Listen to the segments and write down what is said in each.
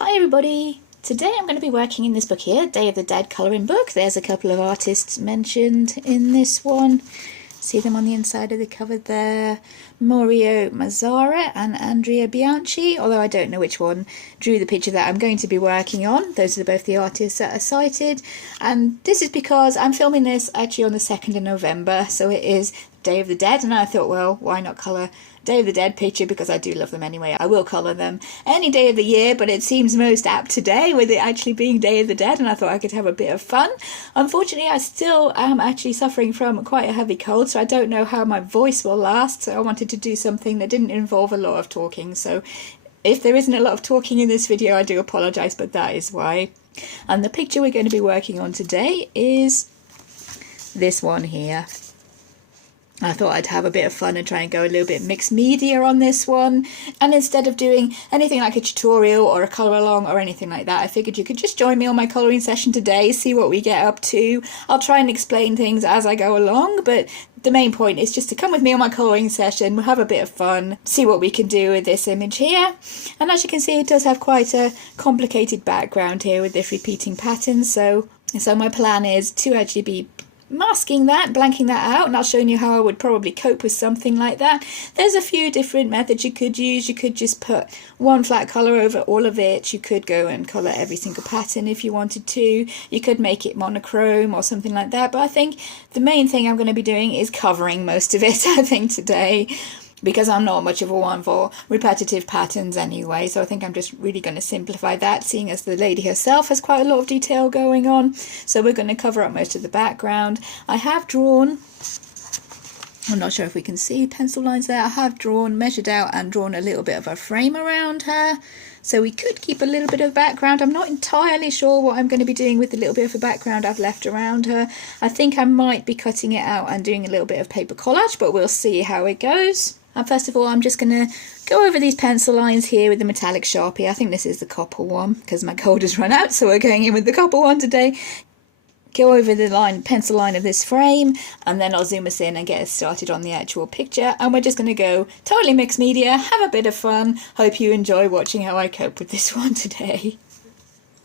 Hi everybody! Today I'm going to be working in this book here, Day of the Dead colouring book. There's a couple of artists mentioned in this one. See them on the inside of the cover there. Mauro Mazzara and Andrea Bianchi, although I don't know which one drew the picture that I'm going to be working on. Those are both the artists that are cited. And this is because I'm filming this actually on the 2nd of November, so it is Day of the Dead, and I thought, well, why not colour Day of the Dead picture, because I do love them anyway. I will colour them any day of the year, but it seems most apt today with it actually being Day of the Dead, and I thought I could have a bit of fun. Unfortunately, I still am actually suffering from quite a heavy cold, so I don't know how my voice will last, so I wanted to do something that didn't involve a lot of talking. So if there isn't a lot of talking in this video, I do apologise, but that is why. And the picture we're going to be working on today is this one here. I thought I'd have a bit of fun and try and go a little bit mixed media on this one, and instead of doing anything like a tutorial or a colour along or anything like that, I figured you could just join me on my colouring session today, see what we get up to. I'll try and explain things as I go along, but the main point is just to come with me on my colouring session, we'll have a bit of fun, see what we can do with this image here. And as you can see, it does have quite a complicated background here with this repeating pattern, so my plan is to actually be masking that, blanking that out, and I'll show you how I would probably cope with something like that. There's a few different methods you could use. You could just put one flat colour over all of it. You could go and colour every single pattern if you wanted to. You could make it monochrome or something like that, but I think the main thing I'm going to be doing is covering most of it, I think, today, because I'm not much of a one for repetitive patterns anyway, so I think I'm just really going to simplify that, seeing as the lady herself has quite a lot of detail going on. So we're going to cover up most of the background. I have drawn, I'm not sure if we can see pencil lines there, I have drawn, measured out and drawn a little bit of a frame around her. So we could keep a little bit of background. I'm not entirely sure what I'm going to be doing with the little bit of a background I've left around her. I think I might be cutting it out and doing a little bit of paper collage, but we'll see how it goes. And first of all, I'm just going to go over these pencil lines here with the metallic Sharpie. I think this is the copper one because my cold has run out, so we're going in with the copper one today. Go over the pencil line of this frame, and then I'll zoom us in and get us started on the actual picture. And we're just going to go totally mixed media, have a bit of fun. Hope you enjoy watching how I cope with this one today.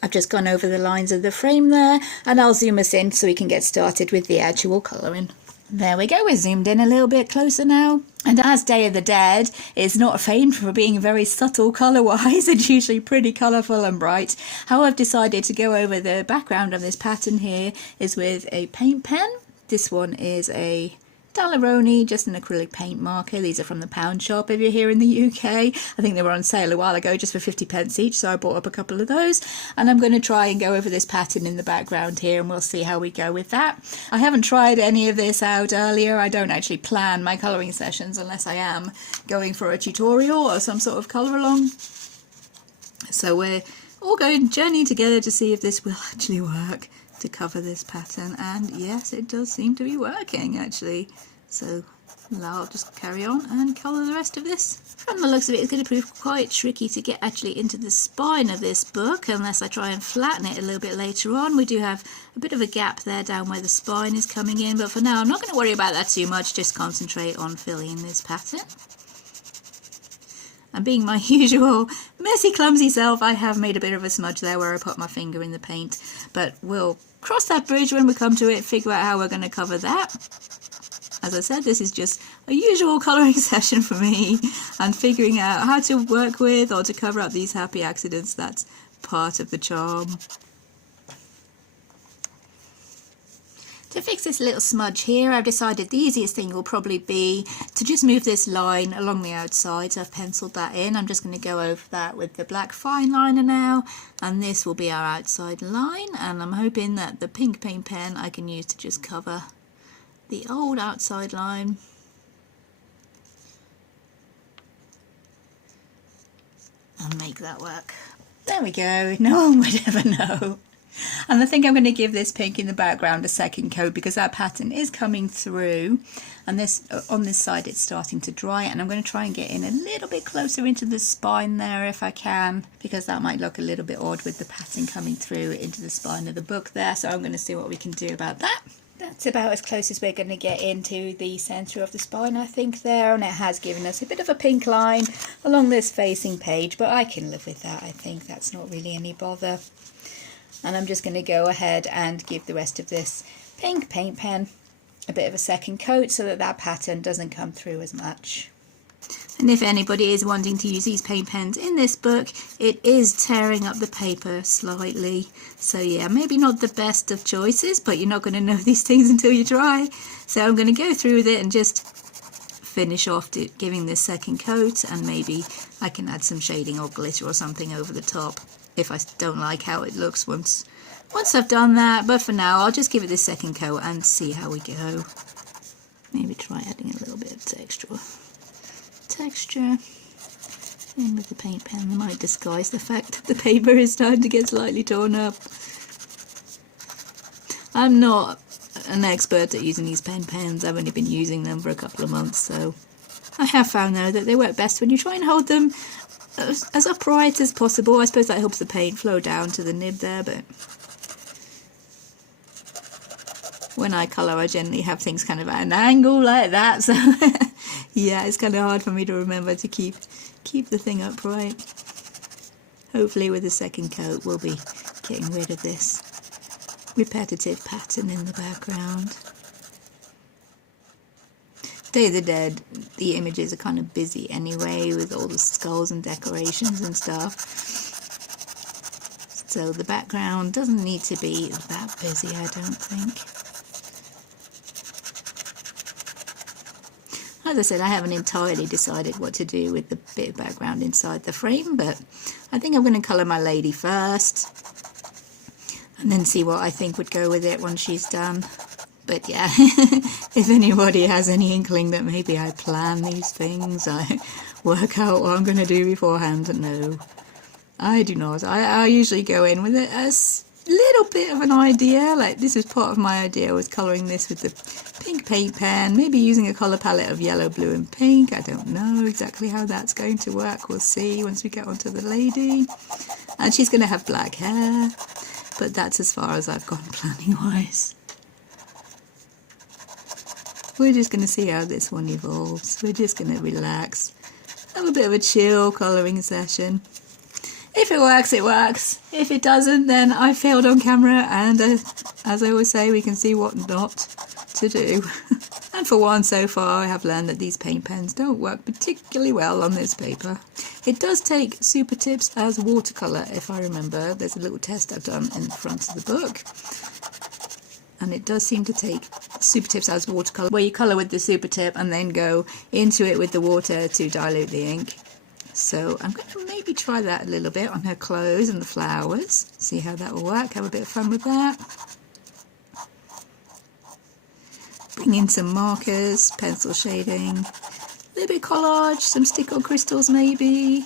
I've just gone over the lines of the frame there, and I'll zoom us in so we can get started with the actual colouring. There we go, we're zoomed in a little bit closer now. And as Day of the Dead is not famed for being very subtle colour-wise, it's usually pretty colourful and bright. How I've decided to go over the background of this pattern here is with a paint pen. This one is a Rowney, just an acrylic paint marker. These are from the pound shop if you're here in the UK. I think they were on sale a while ago just for 50p each, so I bought up a couple of those. And I'm going to try and go over this pattern in the background here, and we'll see how we go with that. I haven't tried any of this out earlier. I don't actually plan my colouring sessions unless I am going for a tutorial or some sort of colour along. So we're all going journeying together to see if this will actually work to cover this pattern, and yes, it does seem to be working actually. So I'll just carry on and colour the rest of this. From the looks of it, it's going to prove quite tricky to get actually into the spine of this book unless I try and flatten it a little bit later on. We do have a bit of a gap there down where the spine is coming in, but for now I'm not going to worry about that too much, just concentrate on filling this pattern. And being my usual messy, clumsy self, I have made a bit of a smudge there where I put my finger in the paint, but we'll cross that bridge when we come to it, figure out how we're going to cover that. As I said, this is just a usual colouring session for me, and figuring out how to work with or to cover up these happy accidents, that's part of the charm. To fix this little smudge here, I've decided the easiest thing will probably be to just move this line along the outside. So I've penciled that in. I'm just going to go over that with the black fine liner now, and this will be our outside line, and I'm hoping that the pink paint pen I can use to just cover the old outside line. And make that work. There we go, no one would ever know. And I think I'm going to give this pink in the background a second coat because that pattern is coming through, and this on this side it's starting to dry, and I'm going to try and get in a little bit closer into the spine there if I can, because that might look a little bit odd with the pattern coming through into the spine of the book there. So I'm going to see what we can do about that. That's about as close as we're going to get into the centre of the spine, I think, there. And it has given us a bit of a pink line along this facing page, but I can live with that. I think that's not really any bother. And I'm just going to go ahead and give the rest of this pink paint pen a bit of a second coat so that that pattern doesn't come through as much. And if anybody is wanting to use these paint pens in this book, it is tearing up the paper slightly. So yeah, maybe not the best of choices, but you're not going to know these things until you try. So I'm going to go through with it and just finish off giving this second coat, and maybe I can add some shading or glitter or something over the top if I don't like how it looks once I've done that. But for now, I'll just give it this second coat and see how we go. Maybe try adding a little bit of texture in with the paint pen. It might disguise the fact that the paper is starting to get slightly torn up. I'm not an expert at using these pen pens. I've only been using them for a couple of months, so I have found though that they work best when you try and hold them as upright as possible. I suppose that helps the paint flow down to the nib there, but when I colour I generally have things kind of at an angle like that, so yeah, it's kind of hard for me to remember to keep the thing upright. Hopefully with the second coat we'll be getting rid of this repetitive pattern in the background. Day of the Dead, the images are kind of busy anyway with all the skulls and decorations and stuff. So the background doesn't need to be that busy, I don't think. As I said, I haven't entirely decided what to do with the bit of background inside the frame, but I think I'm going to colour my lady first and then see what I think would go with it once she's done. But yeah, if anybody has any inkling that maybe I plan these things, I work out what I'm going to do beforehand, no, I do not. I usually go in with it as a little bit of an idea. Like, this was part of my idea, was colouring this with the pink paint pen, maybe using a colour palette of yellow, blue and pink. I don't know exactly how that's going to work. We'll see once we get onto the lady. And she's going to have black hair, but that's as far as I've gone planning wise. We're just going to see how this one evolves. We're just going to relax, have a bit of a chill colouring session. If it works, it works. If it doesn't, then I failed on camera, and as I always say, we can see what not to do. And for one, so far I have learned that these paint pens don't work particularly well on this paper. It does take Supertips as watercolour, if I remember. There's a little test I've done in the front of the book. And it does seem to take Supertips as watercolour, where you colour with the Supertip and then go into it with the water to dilute the ink. So I'm going to maybe try that a little bit on her clothes and the flowers, see how that will work, have a bit of fun with that. Bring in some markers, pencil shading, a little bit of collage, some stick-on crystals maybe.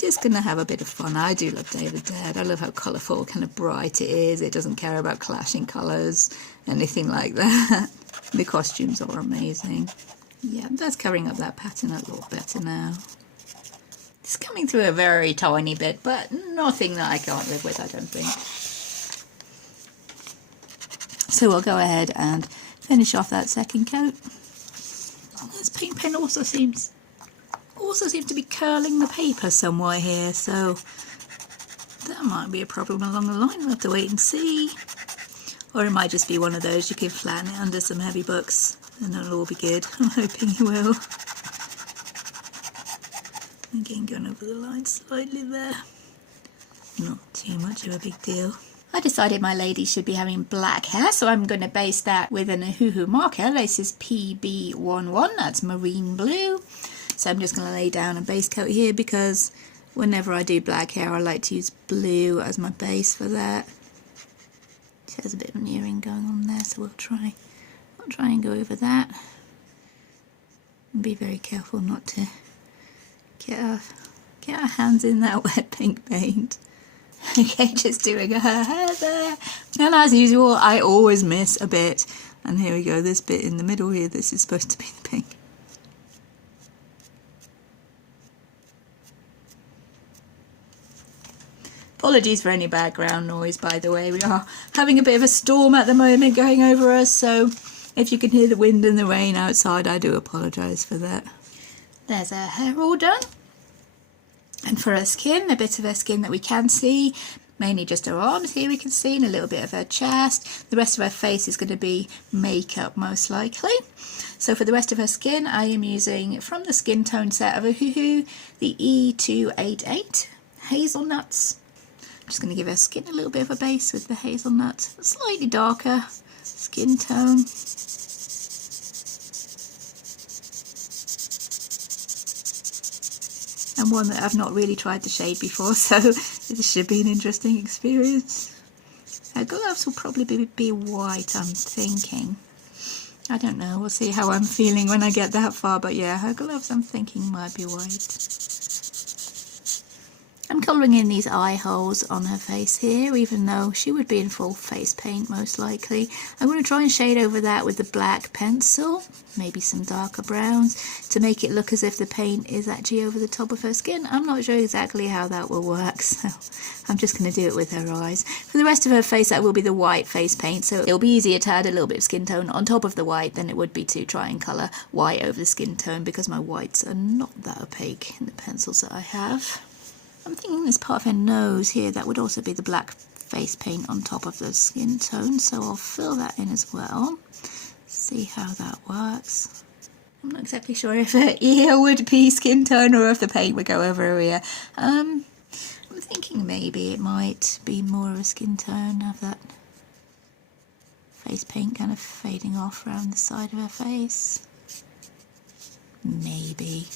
Just going to have a bit of fun. I do love Day of the Dead. I love how colourful, kind of bright it is. It doesn't care about clashing colours, anything like that. The costumes are amazing. Yeah, that's covering up that pattern a lot better now. It's coming through a very tiny bit, but nothing that I can't live with, I don't think. So we'll go ahead and finish off that second coat. Oh, this paint pen also seems to be curling the paper somewhere here, so that might be a problem along the line. We'll have to wait and see. Or it might just be one of those you can flatten it under some heavy books and it'll all be good. I'm hoping it will. Again, going over the line slightly there. Not too much of a big deal. I decided my lady should be having black hair, so I'm going to base that with an Ohuhu marker. This is PB11, that's marine blue. So I'm just going to lay down a base coat here because whenever I do black hair I like to use blue as my base for that. She has a bit of an earring going on there, so we'll try and go over that. And be very careful not to get our hands in that wet pink paint. Okay, just doing her hair there. And as usual, I always miss a bit. And here we go, this bit in the middle here, this is supposed to be the pink. Apologies for any background noise, by the way. We are having a bit of a storm at the moment going over us, so if you can hear the wind and the rain outside, I do apologise for that. There's her hair all done. And for her skin, a bit of her skin that we can see, mainly just her arms here we can see, and a little bit of her chest. The rest of her face is going to be makeup most likely. So for the rest of her skin, I am using from the skin tone set of Ohuhu, the E288 Hazelnuts. I'm just going to give her skin a little bit of a base with the hazelnut, a slightly darker skin tone. And one that I've not really tried to shade before, so this should be an interesting experience. Her gloves will probably be white, I'm thinking. I don't know, we'll see how I'm feeling when I get that far, but yeah, her gloves I'm thinking might be white. I'm colouring in these eye holes on her face here, even though she would be in full face paint most likely. I'm going to try and shade over that with the black pencil, maybe some darker browns, to make it look as if the paint is actually over the top of her skin. I'm not sure exactly how that will work, so I'm just going to do it with her eyes. For the rest of her face, that will be the white face paint, so it'll be easier to add a little bit of skin tone on top of the white than it would be to try and colour white over the skin tone, because my whites are not that opaque in the pencils that I have. I'm thinking this part of her nose here, that would also be the black face paint on top of the skin tone, so I'll fill that in as well. See how that works. I'm not exactly sure if her ear would be skin tone or if the paint would go over her ear. I'm thinking maybe it might be more of a skin tone, have that face paint kind of fading off around the side of her face. Maybe.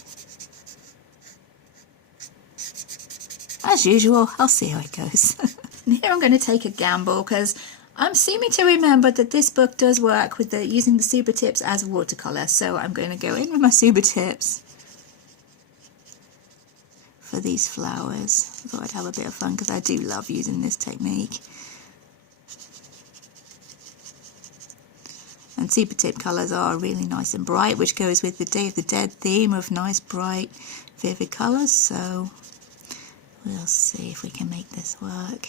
As usual, I'll see how it goes. And here I'm going to take a gamble because I'm seeming to remember that this book does work with using the Supertips as watercolour. So I'm going to go in with my Supertips for these flowers. I thought I'd have a bit of fun because I do love using this technique. And Supertip colours are really nice and bright, which goes with the Day of the Dead theme of nice, bright, vivid colours. So we'll see if we can make this work.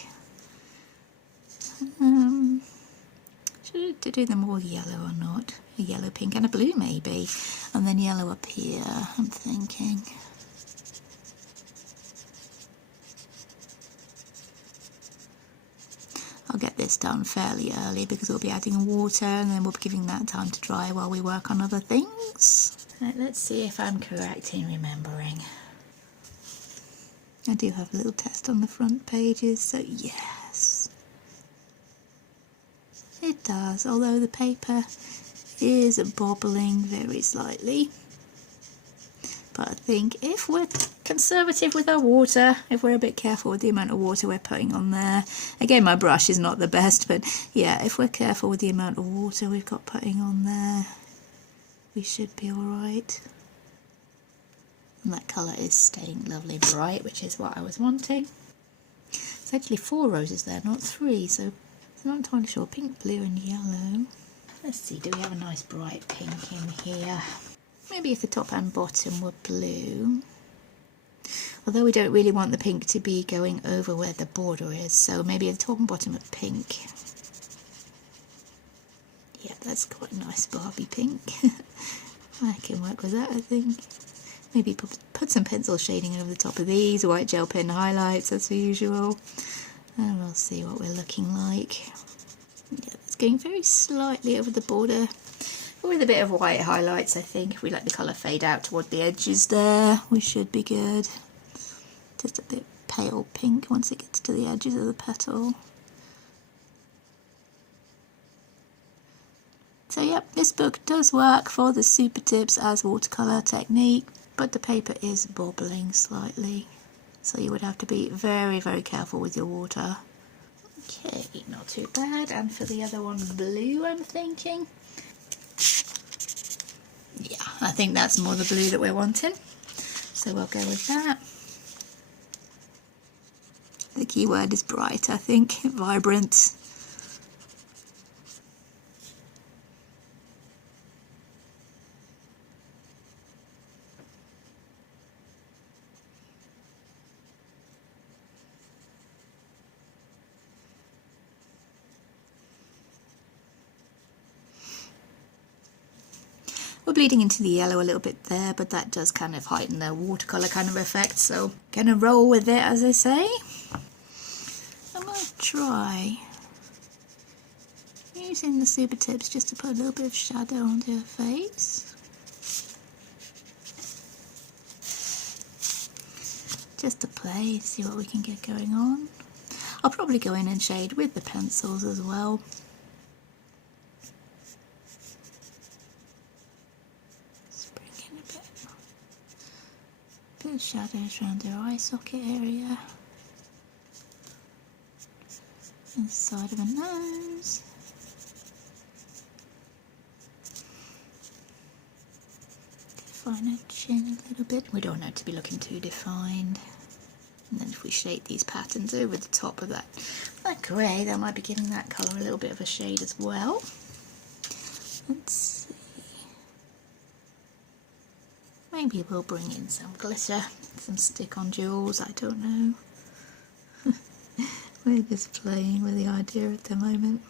Should I do them all yellow or not? A yellow, pink and a blue maybe. And then yellow up here, I'm thinking. I'll get this done fairly early because we'll be adding water and then we'll be giving that time to dry while we work on other things. Right, let's see if I'm correct in remembering. I do have a little test on the front pages, so yes, it does, although the paper is bobbling very slightly. But I think if we're conservative with our water, if we're a bit careful with the amount of water we're putting on there, again my brush is not the best, but yeah, if we're careful with the amount of water we've got putting on there, we should be alright. And that colour is staying lovely bright, which is what I was wanting. It's actually 4 roses there, not 3, so I'm not entirely sure. Pink, blue and yellow. Let's see, do we have a nice bright pink in here? Maybe if the top and bottom were blue. Although we don't really want the pink to be going over where the border is, so maybe the top and bottom are pink. Yeah, that's quite a nice Barbie pink. I can work with that, I think. Maybe put some pencil shading over the top of these, white gel pen highlights as usual. And we'll see what we're looking like. Yeah, it's going very slightly over the border. With a bit of white highlights, I think. If we let the colour fade out toward the edges there, we should be good. Just a bit pale pink once it gets to the edges of the petal. So yep, this book does work for the Supertips as watercolour technique, but the paper is bobbling slightly. So you would have to be very, very careful with your water. Okay, not too bad. And for the other one, blue, I'm thinking. Yeah, I think that's more the blue that we're wanting. So we'll go with that. The key word is bright, I think, vibrant. We're bleeding into the yellow a little bit there, but that does kind of heighten the watercolour kind of effect, so gonna roll with it, as I say. I'm gonna try using the super tips just to put a little bit of shadow onto her face. Just to play, see what we can get going on. I'll probably go in and shade with the pencils as well. Just bring in a bit of shadows around her eye socket area. And the side of her nose. Define her chin a little bit. We don't want it to be looking too defined. And then if we shade these patterns over the top of that grey, that might be giving that colour a little bit of a shade as well. Let's see. Maybe we'll bring in some glitter, some stick-on jewels, I don't know. We're just playing with the idea at the moment.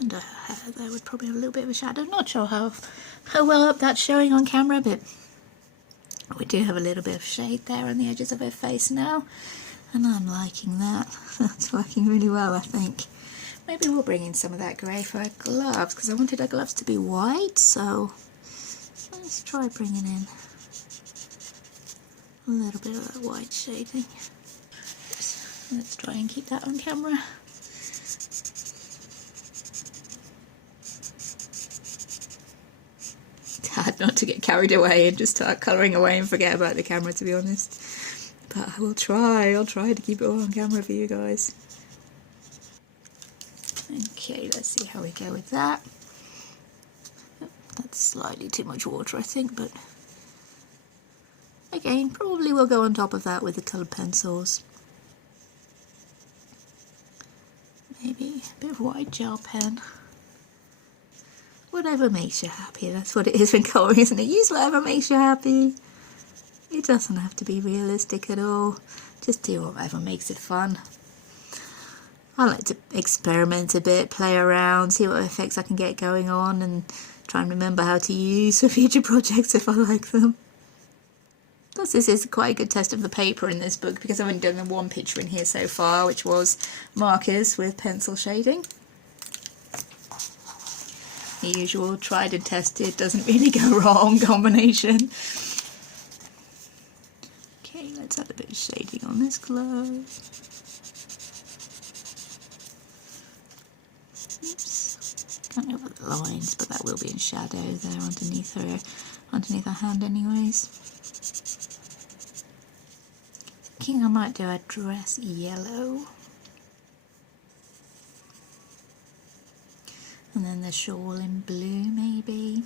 Under her hair there would probably have a little bit of a shadow. Not sure how well up that's showing on camera, but we do have a little bit of shade there on the edges of her face now, and I'm liking that. That's working really well, I think. Maybe we'll bring in some of that grey for her gloves, because I wanted her gloves to be white, so let's try bringing in a little bit of that white shading. Let's try and keep that on camera. It's hard not to get carried away and just start colouring away and forget about the camera, to be honest. But I will try. I'll try to keep it all on camera for you guys. Okay, let's see how we go with that. That's slightly too much water, I think, but again, probably we'll go on top of that with the coloured pencils. Maybe a bit of white gel pen. Whatever makes you happy, that's what it is in colouring, isn't it? Use whatever makes you happy. It doesn't have to be realistic at all. Just do whatever makes it fun. I like to experiment a bit, play around, see what effects I can get going on, and try and remember how to use for future projects if I like them. Plus, this is quite a good test of the paper in this book, because I've only done one picture in here so far, which was markers with pencil shading. The usual tried and tested, doesn't really go wrong combination. Okay, let's add a bit of shading on this glove. Oops, can't over the lines, but that will be in shadow there underneath her hand anyways. Thinking I might do a dress yellow. And then the shawl in blue, maybe.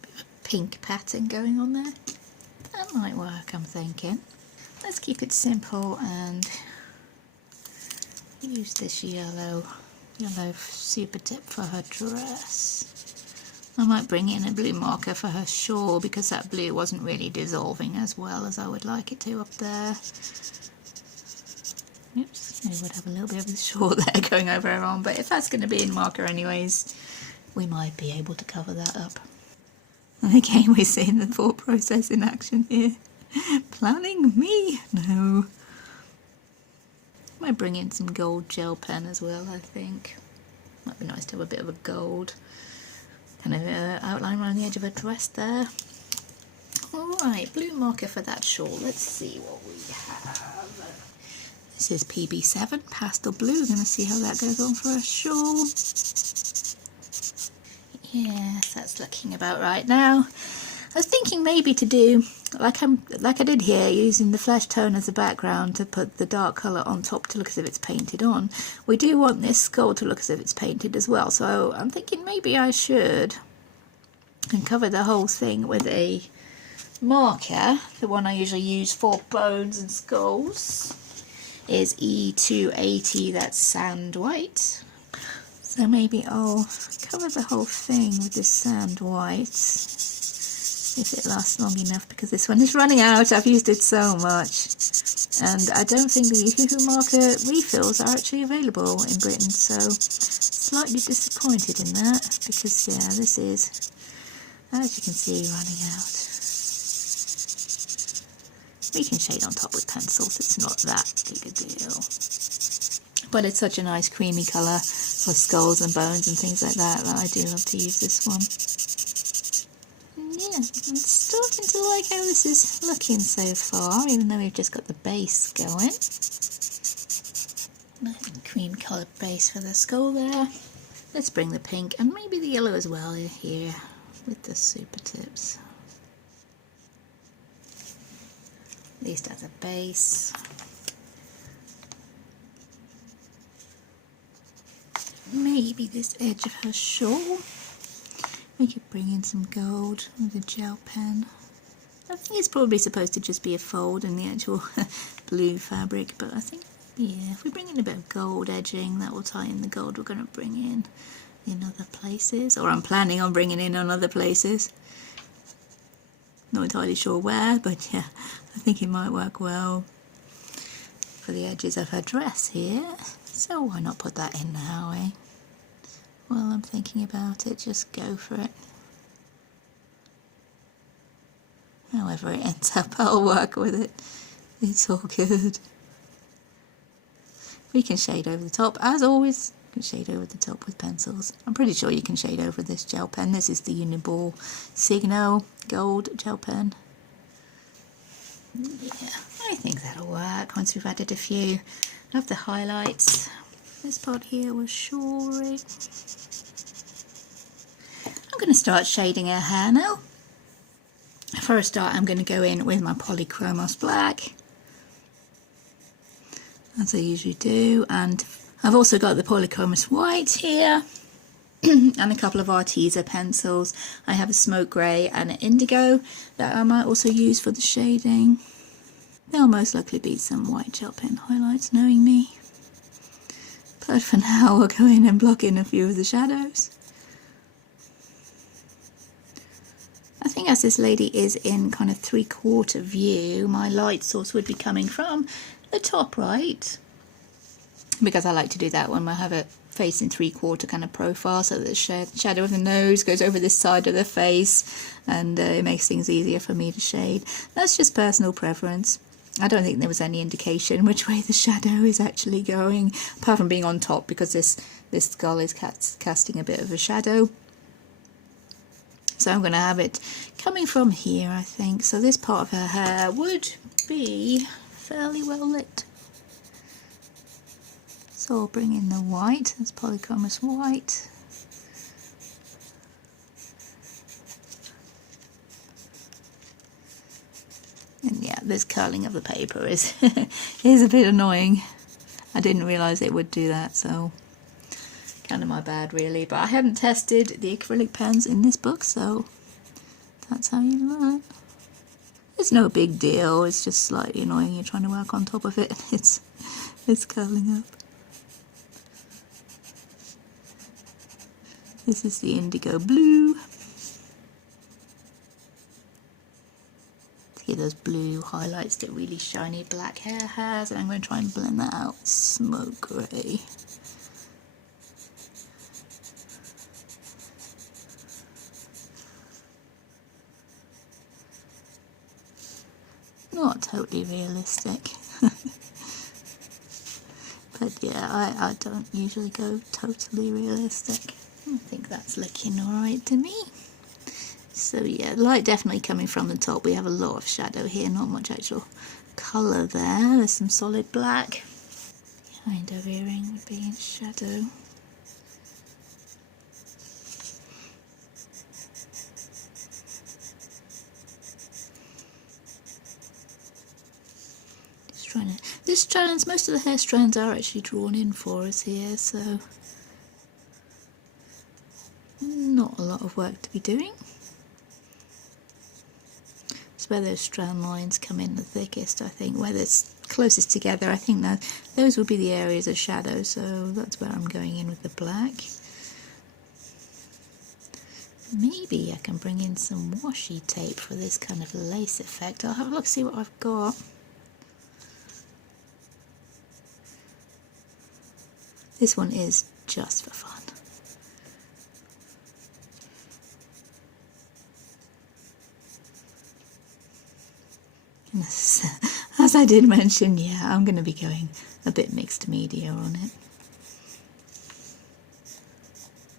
Bit of a pink pattern going on there. That might work, I'm thinking. Let's keep it simple and use this yellow super tip for her dress. I might bring in a blue marker for her shawl, because that blue wasn't really dissolving as well as I would like it to up there. Oops, we would have a little bit of the shawl there going over her arm, but if that's going to be in marker anyways, we might be able to cover that up. And again, we're seeing the thought process in action here. Planning me? No. Might bring in some gold gel pen as well, I think. Might be nice to have a bit of a gold kind of outline around the edge of her dress there. Alright, blue marker for that shawl. Let's see what we have. This is PB7, pastel blue. We're going to see how that goes on for a shawl. Yes, that's looking about right now. I was thinking maybe to do, like I did here, using the flesh tone as a background to put the dark colour on top to look as if it's painted on. We do want this skull to look as if it's painted as well, so I'm thinking maybe I should and cover the whole thing with a marker. The one I usually use for bones and skulls is E280, that's sand white. So maybe I'll cover the whole thing with this sand white, if it lasts long enough, because this one is running out. I've used it so much, and I don't think the Hoo Hoo marker refills are actually available in Britain, so slightly disappointed in that because, yeah, this is, as you can see, running out. We can shade on top with pencils, it's not that big a deal. But it's such a nice creamy colour for skulls and bones and things like that that I do love to use this one. And yeah, I'm starting to like how this is looking so far, even though we've just got the base going. Nice cream coloured base for the skull there. Let's bring the pink and maybe the yellow as well here with the super tips. At least as a base. Maybe this edge of her shawl. We could bring in some gold with a gel pen. I think it's probably supposed to just be a fold in the actual blue fabric, but I think, yeah, if we bring in a bit of gold edging, that will tie in the gold we're going to bring in other places, or I'm planning on bringing in on other places. Not entirely sure where, but yeah, I think it might work well for the edges of her dress here. So why not put that in now, eh? While I'm thinking about it, just go for it. However it ends up, I'll work with it. It's all good. We can shade over the top, as always. You can shade over the top with pencils. I'm pretty sure you can shade over this gel pen. This is the Uni-ball Signo gold gel pen. Yeah, I think that'll work once we've added a few of the highlights. This part here was Shuri. I'm going to start shading her hair now. For a start, I'm going to go in with my Polychromos black, as I usually do, and I've also got the Polychromos white here, and a couple of Arteza pencils. I have a smoke grey and an indigo that I might also use for the shading. There'll most likely be some white gel pen highlights, knowing me. But for now, we'll go in and block in a few of the shadows. I think as this lady is in kind of 3/4 view, my light source would be coming from the top right, because I like to do that when I have it facing 3/4 kind of profile, so that the shadow of the nose goes over this side of the face, and it makes things easier for me to shade. That's just personal preference. I don't think there was any indication which way the shadow is actually going, apart from being on top, because this skull is casting a bit of a shadow. So I'm going to have it coming from here, I think. So this part of her hair would be fairly well lit. So I'll bring in the white. That's Polychromos white. And yeah, this curling of the paper is is a bit annoying. I didn't realise it would do that, so kind of my bad really. But I haven't tested the acrylic pens in this book, so that's how you learn. It's no big deal, it's just slightly annoying. You're trying to work on top of it, it's curling up. This is the indigo blue. See those blue highlights that really shiny black hair has, and I'm going to try and blend that out with smoke grey. Not totally realistic. But yeah, I don't usually go totally realistic. I think that's looking alright to me. So yeah, light definitely coming from the top. We have a lot of shadow here, not much actual colour there. There's some solid black. Behind her earring would be in shadow. This strands, most of the hair strands are actually drawn in for us here, so not a lot of work to be doing. It's where those strand lines come in the thickest, I think, where they're closest together. I think that those will be the areas of shadow, so that's where I'm going in with the black. Maybe I can bring in some washi tape for this kind of lace effect. I'll have a look, see what I've got. This one is just for fun. As I did mention, yeah, I'm going to be going a bit mixed media on it.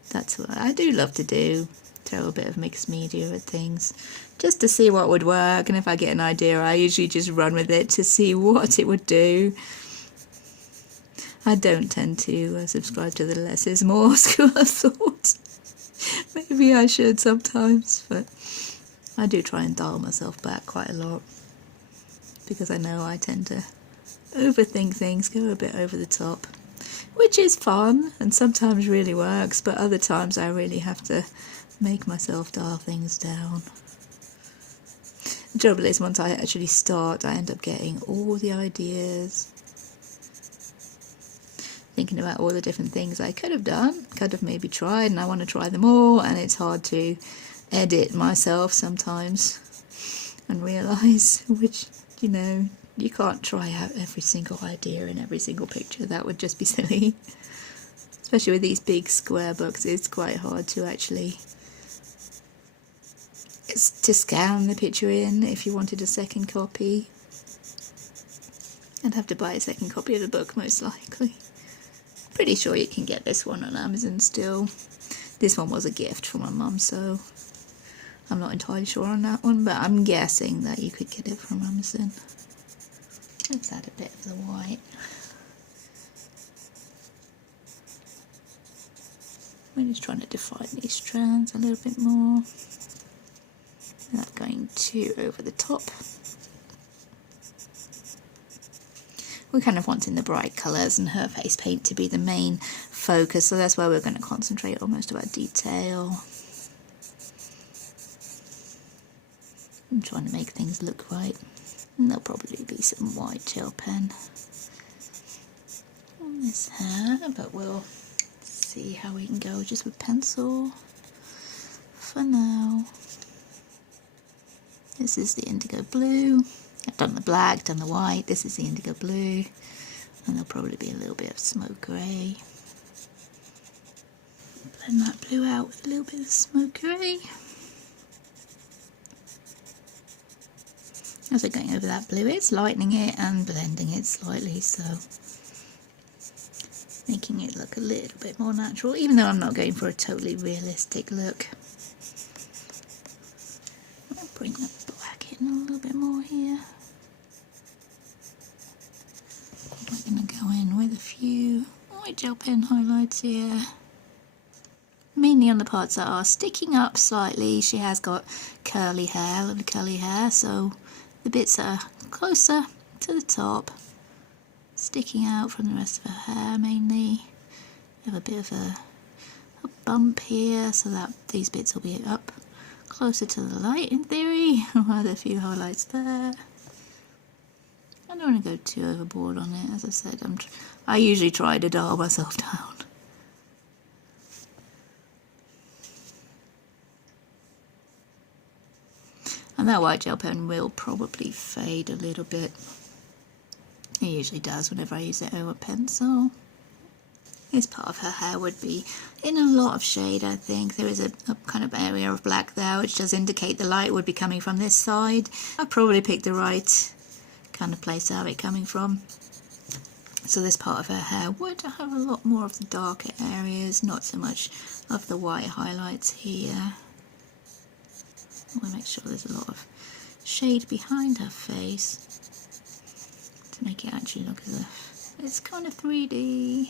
That's what I do love to do, throw a bit of mixed media at things, just to see what would work, and if I get an idea I usually just run with it to see what it would do. I don't tend to subscribe to the less is more school of thought. Maybe I should sometimes, but I do try and dial myself back quite a lot, because I know I tend to overthink things, go a bit over the top, which is fun and sometimes really works, but other times I really have to make myself dial things down. The trouble is, once I actually start, I end up getting all the ideas, thinking about all the different things I could have done, could have maybe tried, and I want to try them all, and it's hard to edit myself sometimes and realise, which, you know, you can't try out every single idea in every single picture. That would just be silly. Especially with these big square books, it's quite hard to actually scan the picture in if you wanted a second copy. I'd have to buy a second copy of the book, most likely. Pretty sure you can get this one on Amazon still. This one was a gift from my mum, so I'm not entirely sure on that one, but I'm guessing that you could get it from Amazon. Let's add a bit of the white. I'm just trying to define these strands a little bit more. Not going too over the top. We're kind of wanting the bright colours and her face paint to be the main focus, so that's why we're going to concentrate on most of our detail. I'm trying to make things look right. And there'll probably be some white gel pen on this hair, but we'll see how we can go just with pencil for now. This is the indigo blue. I've done the black, done the white. This is the indigo blue, and there'll probably be a little bit of smoke grey. Blend that blue out with a little bit of smoke grey. As we're going over that blue, it's lightening it and blending it slightly, so making it look a little bit more natural, even though I'm not going for a totally realistic look. I'll bring the black in a little bit more here. We're going to go in with a few white gel pen highlights here. Mainly on the parts that are sticking up slightly. She has got curly hair, lovely curly hair, so the bits that are closer to the top, sticking out from the rest of her hair mainly. We have a bit of a bump here, so that these bits will be up closer to the light in theory. I'll add a few highlights there. I don't want to go too overboard on it. As I said, I usually try to dial myself down. And that white gel pen will probably fade a little bit. It usually does whenever I use it over pencil. This part of her hair would be in a lot of shade, I think. There is a kind of area of black there, which does indicate the light would be coming from this side. I probably picked the right kind of place to have it coming from. So this part of her hair would have a lot more of the darker areas, not so much of the white highlights here. I want to make sure there's a lot of shade behind her face to make it actually look as if it's kind of 3D.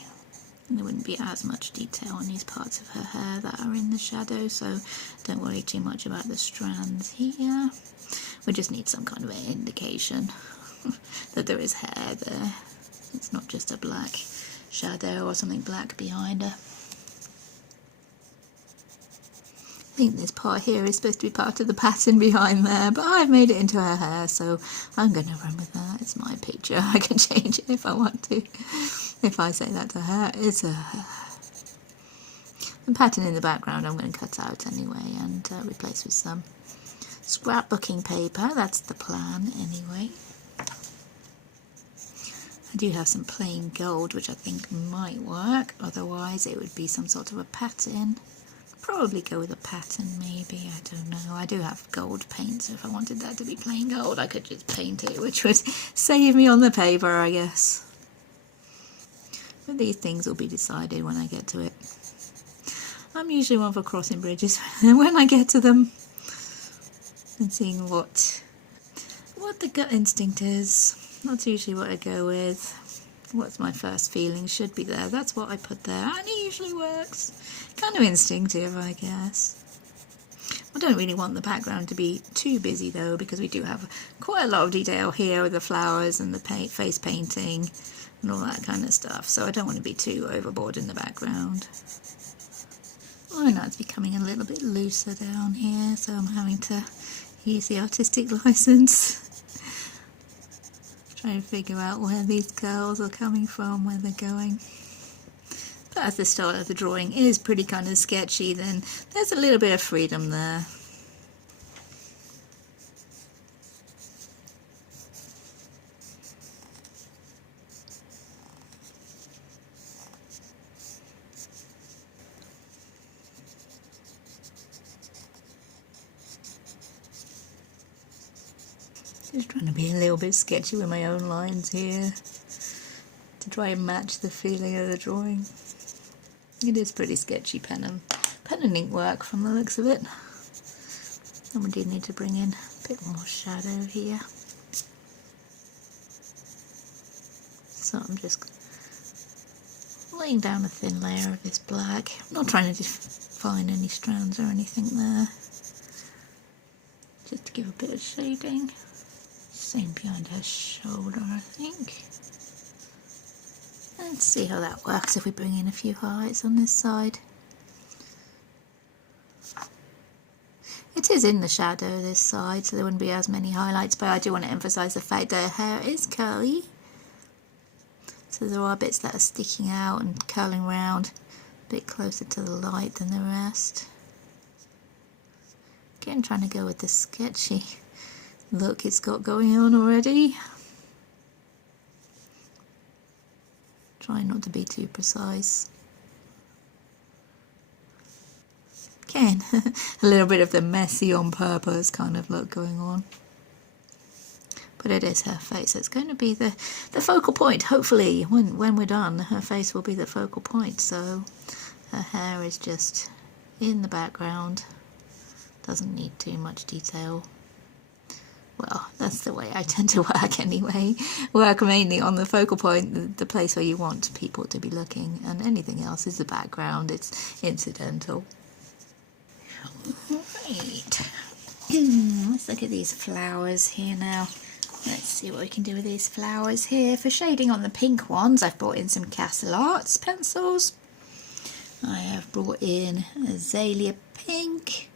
And there wouldn't be as much detail on these parts of her hair that are in the shadow, so don't worry too much about the strands here. We just need some kind of an indication that there is hair there. It's not just a black shadow or something black behind her. I think this part here is supposed to be part of the pattern behind there, but I've made it into her hair, so I'm going to run with that. It's my picture. I can change it if I want to. If I say that to her, it's her hair. The pattern in the background I'm going to cut out anyway and replace with some scrapbooking paper. That's the plan anyway. I do have some plain gold, which I think might work. Otherwise, it would be some sort of a pattern. Probably go with a pattern maybe, I don't know. I do have gold paint, so if I wanted that to be plain gold I could just paint it, which would save me on the paper, I guess. But these things will be decided when I get to it. I'm usually one for crossing bridges when I get to them and seeing what the gut instinct is. That's usually what I go with. What's my first feeling should be there. That's what I put there, and it usually works. Kind of instinctive, I guess. I don't really want the background to be too busy though, because we do have quite a lot of detail here with the flowers and the face painting and all that kind of stuff, so I don't want to be too overboard in the background. Oh no, it's becoming a little bit looser down here, so I'm having to use the artistic license. Trying to figure out where these curls are coming from, where they're going. But as the start of the drawing is pretty kind of sketchy, then there's a little bit of freedom there. Just trying to be a little bit sketchy with my own lines here to try and match the feeling of the drawing. It is pretty sketchy pen and ink work from the looks of it. And we do need to bring in a bit more shadow here. So I'm just laying down a thin layer of this black. I'm not trying to define any strands or anything there. Just to give a bit of shading. Same behind her shoulder, I think. Let's see how that works if we bring in a few highlights on this side. It is in the shadow this side, so there wouldn't be as many highlights, but I do want to emphasise the fact that her hair is curly. So there are bits that are sticking out and curling round a bit closer to the light than the rest. Again, trying to go with the sketchy look it's got going on already. Try not to be too precise. Again, a little bit of the messy on purpose kind of look going on. But it is her face, so it's going to be the focal point. Hopefully, when we're done, her face will be the focal point. So her hair is just in the background. Doesn't need too much detail. Well, that's the way I tend to work anyway. Work mainly on the focal point, the place where you want people to be looking, and anything else is the background, it's incidental. Right. Let's look at these flowers here now. Let's see what we can do with these flowers here. For shading on the pink ones, I've brought in some Castle Arts pencils. I have brought in Azalea Pink,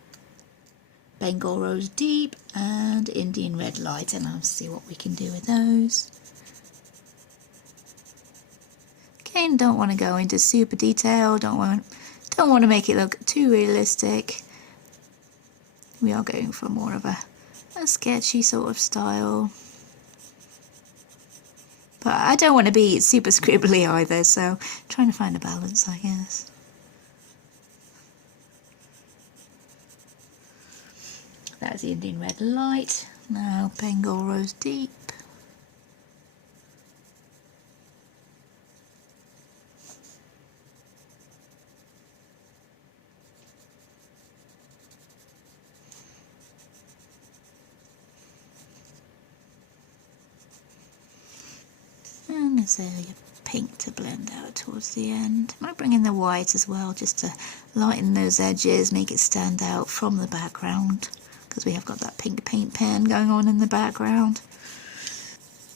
Bengal Rose Deep and Indian Red Light, and I'll see what we can do with those. Again, don't want to go into super detail, don't want to make it look too realistic. We are going for more of a sketchy sort of style. But I don't want to be super scribbly either, so trying to find a balance, I guess. That's the Indian Red Light. Now Bengal Rose Deep. And Azalea Pink to blend out towards the end. I might bring in the white as well, just to lighten those edges, make it stand out from the background, because we have got that pink paint pen going on in the background.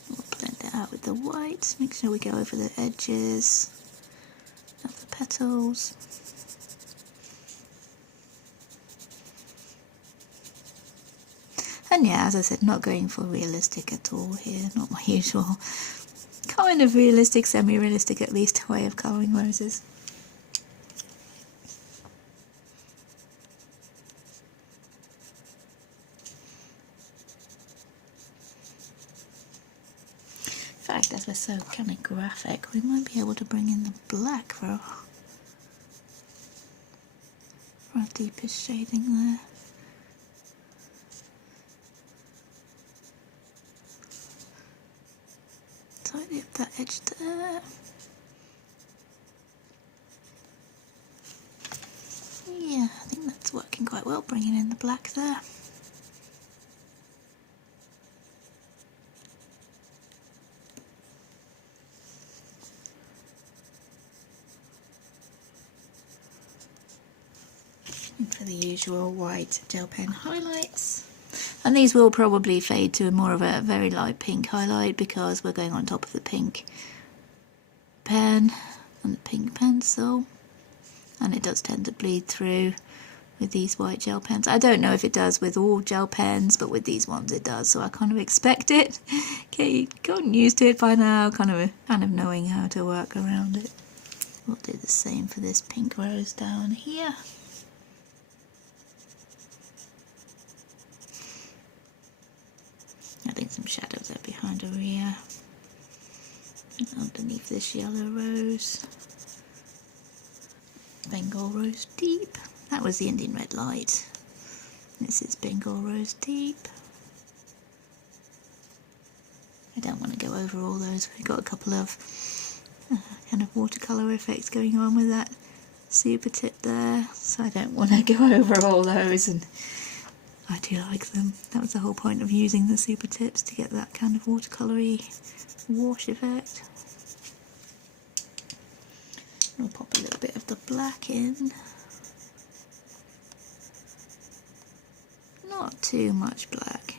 We'll blend it out with the white, make sure we go over the edges of the petals. And yeah, as I said, not going for realistic at all here, not my usual kind of realistic, semi-realistic at least, way of colouring roses. In fact, as we're so kind of graphic, we might be able to bring in the black for for our deepest shading there. Tidy up that edge there. Yeah, I think that's working quite well, bringing in the black there. And for the usual white gel pen highlights. And these will probably fade to more of a very light pink highlight because we're going on top of the pink pen and the pink pencil. And it does tend to bleed through with these white gel pens. I don't know if it does with all gel pens, but with these ones it does, so I kind of expect it. Okay, gotten used to it by now, kind of knowing how to work around it. We'll do the same for this pink rose down here. Adding some shadows there behind her ear. And underneath this yellow rose. Bengal Rose Deep. That was the Indian Red Light. This is Bengal Rose Deep. I don't want to go over all those. We've got a couple of kind of watercolour effects going on with that super tip there, so I don't want to go over all those, and I do like them. That was the whole point of using the super tips, to get that kind of watercolour-y wash effect. We'll pop a little bit of the black in. Not too much black.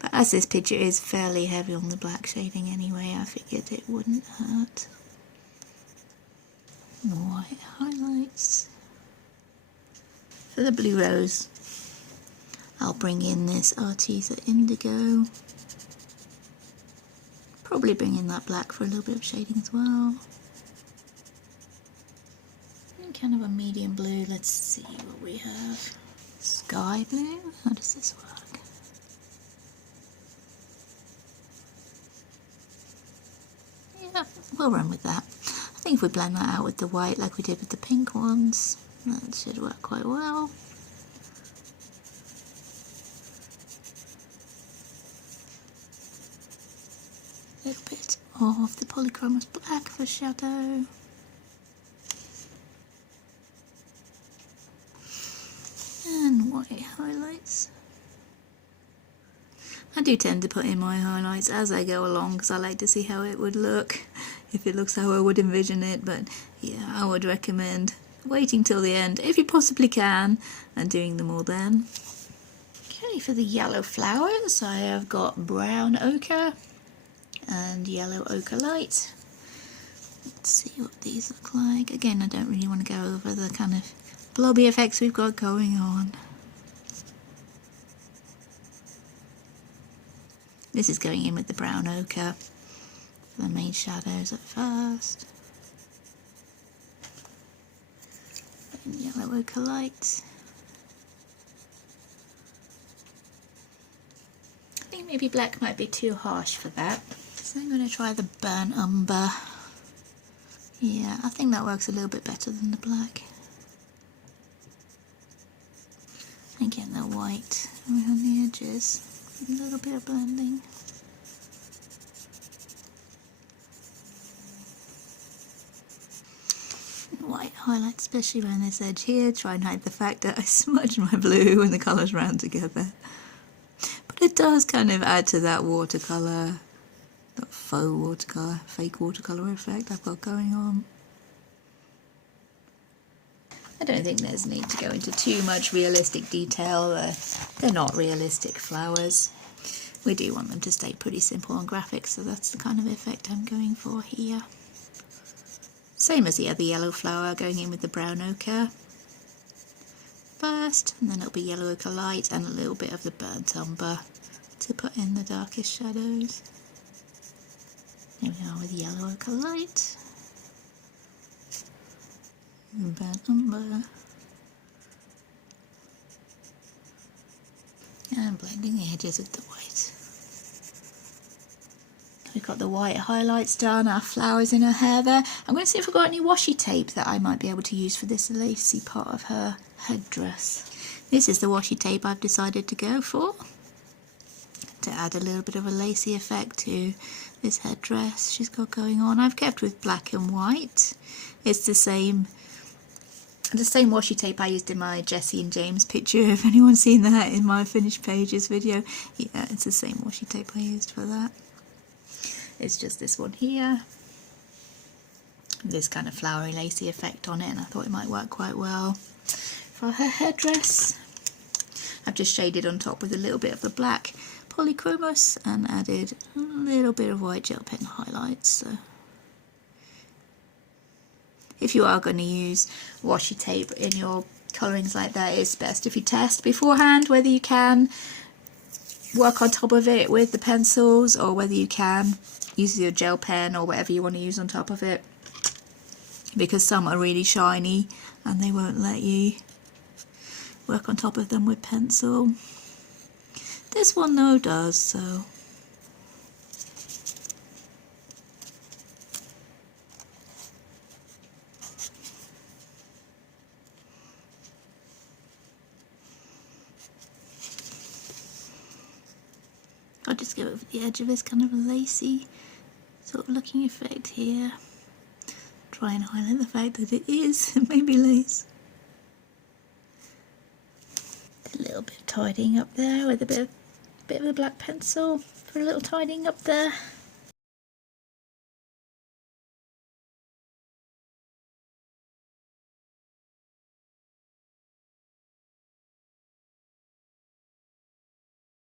But as this picture is fairly heavy on the black shading anyway, I figured it wouldn't hurt. White highlights. For the blue rose, I'll bring in this Arteza Indigo. Probably bring in that black for a little bit of shading as well. And kind of a medium blue. Let's see what we have. Sky blue. How does this work? Yeah, we'll run with that. I think if we blend that out with the white like we did with the pink ones, that should work quite well. A little bit of the polychromos black for shadow. And white highlights. I do tend to put in my highlights as I go along because I like to see how it would look, if it looks how I would envision it, but yeah, I would recommend waiting till the end if you possibly can and doing them all then. Okay, for the yellow flowers I have got brown ochre and yellow ochre light. Let's see what these look like. Again, I don't really want to go over the kind of blobby effects we've got going on. This is going in with the brown ochre for the main shadows at first. And yellow ochre light. I think maybe black might be too harsh for that. So I'm going to try the burnt umber. Yeah, I think that works a little bit better than the black. Again, the white around the edges. A little bit of blending. White highlight, especially around this edge here. Try and hide the fact that I smudged my blue when the colours ran together. But it does kind of add to that watercolour, that faux watercolour, fake watercolour effect I've got going on. I don't think there's need to go into too much realistic detail. They're not realistic flowers. We do want them to stay pretty simple on graphics, so that's the kind of effect I'm going for here. Same as the other yellow flower, going in with the brown ochre first, and then it'll be yellow ochre light and a little bit of the burnt umber to put in the darkest shadows. Here we are with yellow ochre light. Burnt umber, and blending the edges with the white. We've got the white highlights done, our flowers in her hair there. I'm going to see if we've got any washi tape that I might be able to use for this lacy part of her headdress. This is the washi tape I've decided to go for, to add a little bit of a lacy effect to this headdress she's got going on. I've kept with black and white. It's the same washi tape I used in my Jessie and James picture, if anyone's seen that in my finished pages video. Yeah, it's the same washi tape I used for that. It's just this one here. This kind of flowery lacy effect on it, and I thought it might work quite well for her headdress. I've just shaded on top with a little bit of the black polychromos and added a little bit of white gel pen highlights. So if you are going to use washi tape in your colourings like that, it's best if you test beforehand whether you can work on top of it with the pencils or whether you can use your gel pen or whatever you want to use on top of it, because some are really shiny and they won't let you work on top of them with pencil. This one though does, so I'll just go over the edge of this kind of lacy sort of looking effect here. Try and highlight the fact that it is maybe lace. A little bit of tidying up there with a bit of the black pencil for a little tidying up there.